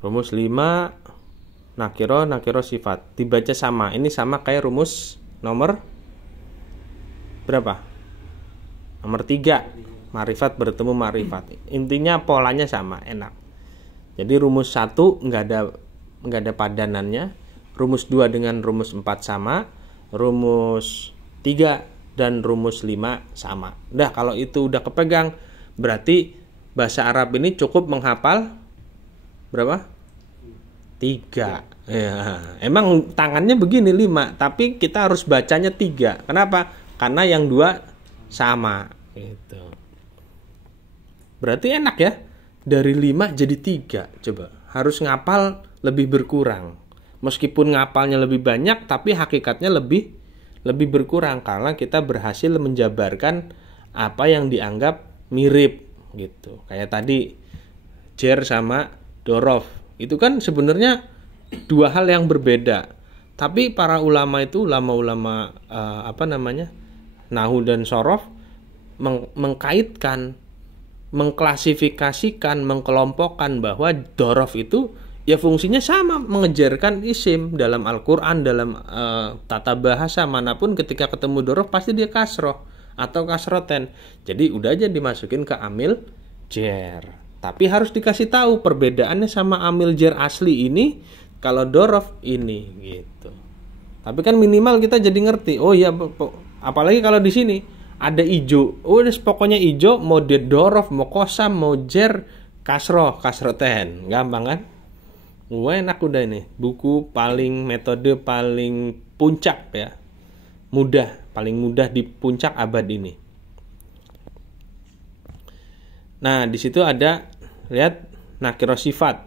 Rumus 5 nakiro sifat dibaca sama. Ini sama kayak rumus nomor berapa? Nomor 3. Ma'rifat bertemu ma'rifat. Intinya polanya sama, enak. Jadi rumus 1 nggak ada padanannya. Rumus 2 dengan rumus 4 sama. Rumus 3 dan rumus 5 sama. Udah, kalau itu udah kepegang, berarti bahasa Arab ini cukup menghafal berapa? 3. Ya, emang tangannya begini 5, tapi kita harus bacanya 3. Kenapa? Karena yang 2 sama gitu. Berarti enak ya. Dari 5 jadi 3. Coba. Harus ngapal lebih berkurang. Meskipun ngapalnya lebih banyak, tapi hakikatnya lebih berkurang karena kita berhasil menjabarkan apa yang dianggap mirip gitu. Kayak tadi jer sama dorof. Itu kan sebenarnya dua hal yang berbeda. Tapi para ulama itu, ulama-ulama Nahu dan Shorof mengkaitkan, mengklasifikasikan, mengkelompokkan bahwa dorof itu ya fungsinya sama, mengejarkan isim dalam Al-Quran, dalam tata bahasa manapun ketika ketemu dorof pasti dia kasroh atau kasroten. Jadi udah aja dimasukin ke amil jer. Tapi harus dikasih tahu perbedaannya sama amil jer asli ini kalau dorof ini gitu. Tapi kan minimal kita jadi ngerti. Oh iya, apalagi kalau di sini ada ijo. Oh, pokoknya ijo mau dorof, mau kosam, mau jer, kasroten. Gampang kan? Wah, enak udah ini. Buku metode paling puncak ya. Paling mudah di puncak abad ini. Nah, di situ ada lihat nakiro sifat.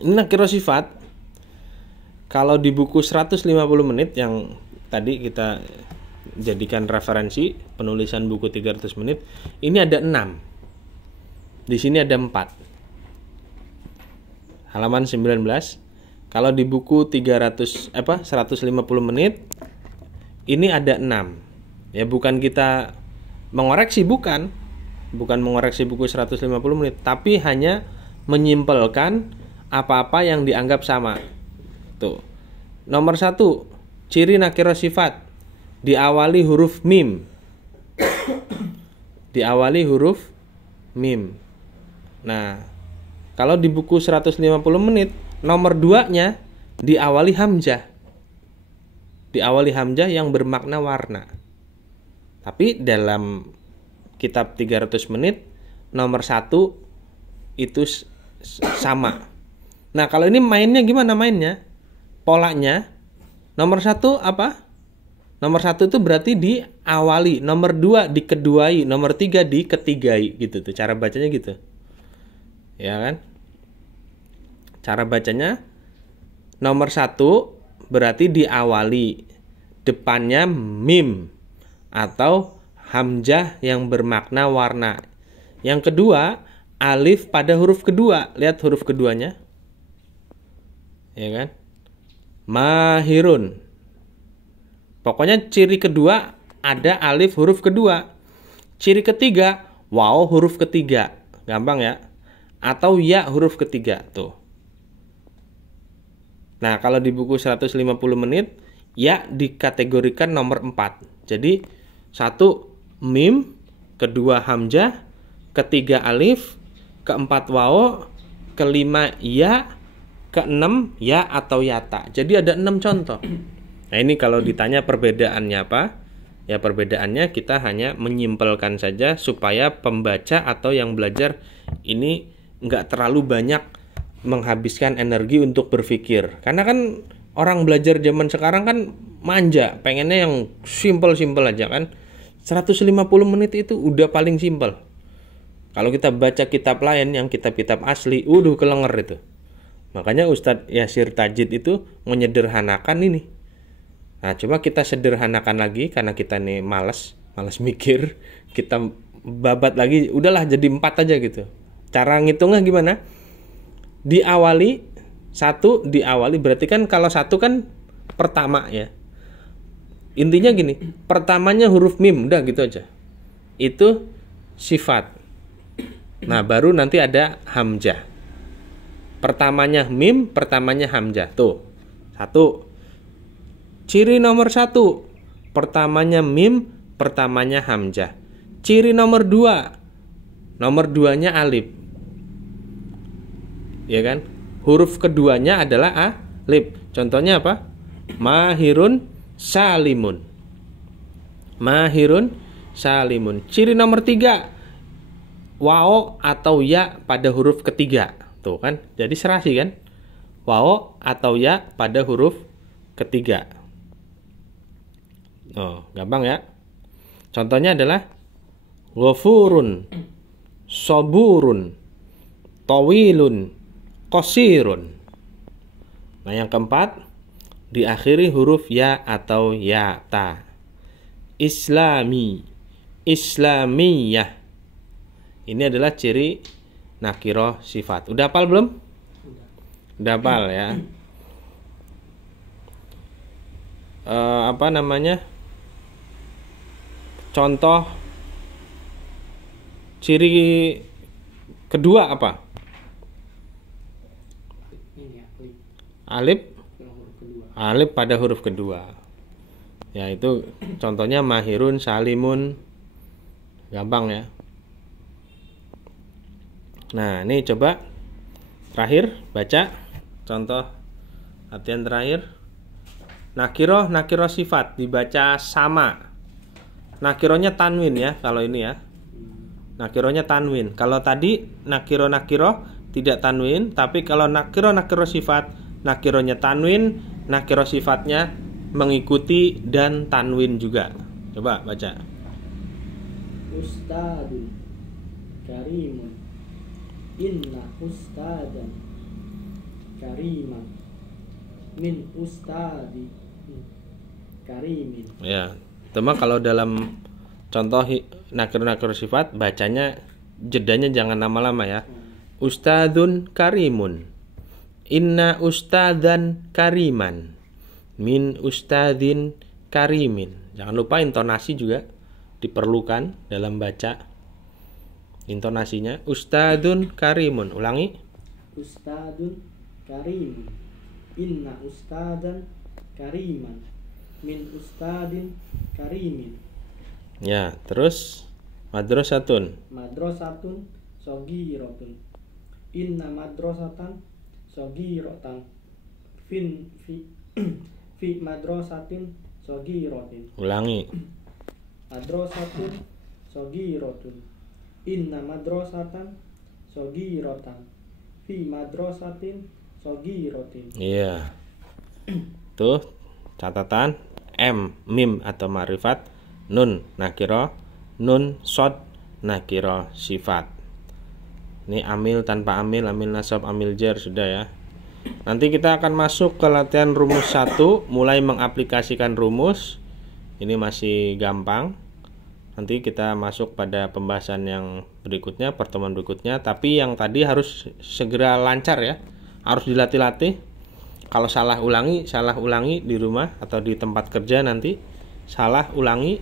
Ini nakiro sifat kalau di buku 150 menit yang tadi kita jadikan referensi penulisan buku 300 menit, ini ada 6. Di sini ada 4. Halaman 19. Kalau di buku 150 menit ini ada 6. Ya bukan kita mengoreksi, bukan mengoreksi buku 150 menit, tapi hanya menyimpelkan apa-apa yang dianggap sama. Tuh. Nomor 1, ciri nakiro sifat diawali huruf mim. Diawali huruf mim. Nah, kalau di buku 150 menit, nomor 2-nya diawali hamzah. Diawali hamzah yang bermakna warna. Tapi dalam kitab 300 menit, nomor 1 itu sama. Nah, kalau ini mainnya gimana mainnya? Polanya, nomor 1 apa? Nomor 1 itu berarti diawali, nomor 2 dikeduai, nomor 3 diketigai gitu tuh. Cara bacanya gitu. Ya kan? Cara bacanya nomor 1 berarti diawali, depannya mim atau hamzah yang bermakna warna. Yang kedua, alif pada huruf kedua. Lihat huruf keduanya. Ya kan? Mahirun. Pokoknya ciri kedua ada alif huruf kedua. Ciri ketiga, waw huruf ketiga. Gampang ya? Atau ya huruf ketiga. Tuh. Nah, kalau di buku 150 menit, ya dikategorikan nomor 4. Jadi 1 mim, kedua hamzah, ketiga alif, keempat waw, kelima ya, keenam ya atau yata. Jadi ada 6 contoh. Nah, ini kalau ditanya perbedaannya apa? Ya perbedaannya kita hanya menyimpelkan saja supaya pembaca atau yang belajar ini nggak terlalu banyak menghabiskan energi untuk berpikir. Karena kan orang belajar zaman sekarang kan manja, pengennya yang simple-simple aja kan. 150 menit itu udah paling simpel. Kalau kita baca kitab lain yang kitab-kitab asli, kelenger itu. Makanya Ustadz Yasir Tajid itu menyederhanakan ini. Nah, coba kita sederhanakan lagi karena kita nih malas mikir, kita babat lagi, udahlah jadi 4 aja gitu. Cara ngitungnya gimana? Diawali 1 diawali berarti kan kalau 1 kan pertama ya. Intinya gini, pertamanya huruf mim, udah gitu aja. Itu sifat. Nah, baru nanti ada hamzah. pertamanya mim, pertamanya hamzah. Tuh. 1. Ciri nomor 1, pertamanya mim, pertamanya hamzah. Ciri nomor 2, nomor 2-nya alif. Ya kan? Huruf keduanya adalah alif. Contohnya apa? Mahirun salimun. Mahirun salimun. Ciri nomor 3, wao atau ya pada huruf ketiga. Tuh kan? Jadi serasi kan? Wao atau ya pada huruf ketiga. Oh, gampang ya. Contohnya adalah ghafurun, saburun, tawilun, qasirun. Nah, yang keempat, diakhiri huruf ya atau ya ta. Islami, islamiyah. Ini adalah ciri nakirah sifat. Udah hafal belum? Udah hafal ya. Apa namanya? Contoh ciri kedua apa? Alif. Alif pada huruf kedua. Ya, itu contohnya mahirun salimun. Gampang ya. Nah, ini coba terakhir baca contoh latihan terakhir. Nakiroh sifat dibaca sama. Nakirohnya tanwin ya kalau ini ya. Nakirohnya tanwin. Kalau tadi nakiroh tidak tanwin, tapi kalau nakiroh sifat, nakirohnya tanwin, nakiroh sifatnya mengikuti dan tanwin juga. Coba baca. Ustadun karimun. Inna ustadan kariman. Min ustadi karimin. Ya. Cuma kalau dalam contoh nakir sifat bacanya jedanya jangan lama-lama ya. Ustadun karimun. Inna ustadan kariman. Min ustadin karimin. Jangan lupa intonasi juga diperlukan dalam baca. Intonasinya ustadun karimun. Ulangi. Ustadun karimun. Inna ustadan kariman. Min ustadin karimin. Ya, terus madrasatun. Madrasatun shogirotun. Inna madrasatan shogirotan. Fi madrasatin shogirotin. Ulangi. Madrasatun shogirotun. Inna madrasatan shogirotan. Fi madrasatin shogirotin. Iya. Tuh catatan mim atau ma'rifat, nun nakiro, nun sod nakiro sifat. Ini amil tanpa amil nasab, amil jar sudah ya. Nanti kita akan masuk ke latihan rumus 1, mulai mengaplikasikan rumus. Ini masih gampang. Nanti kita masuk pada pembahasan yang berikutnya, pertemuan berikutnya. Tapi yang tadi harus segera lancar ya. Harus dilatih-latih. Kalau salah ulangi di rumah atau di tempat kerja nanti salah ulangi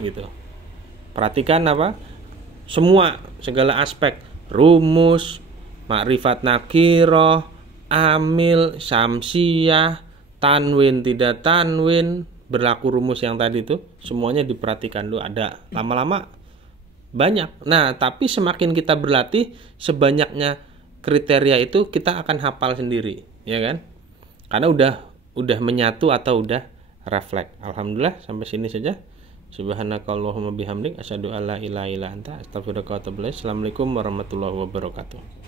gitu. Perhatikan apa? Segala aspek rumus, makrifat nakiroh, amil, samsiyah, tanwin tidak tanwin, berlaku rumus yang tadi itu semuanya diperhatikan dulu. Ada lama-lama banyak. Nah, tapi semakin kita berlatih, sebanyaknya kriteria itu kita akan hafal sendiri, ya kan? Karena udah menyatu atau udah refleks. Alhamdulillah sampai sini saja. Subhanakallahumma bihamdik asyhadu alla ilaha illa anta astaghfiruka wa atubu ilaik. Assalamualaikum warahmatullahi wabarakatuh.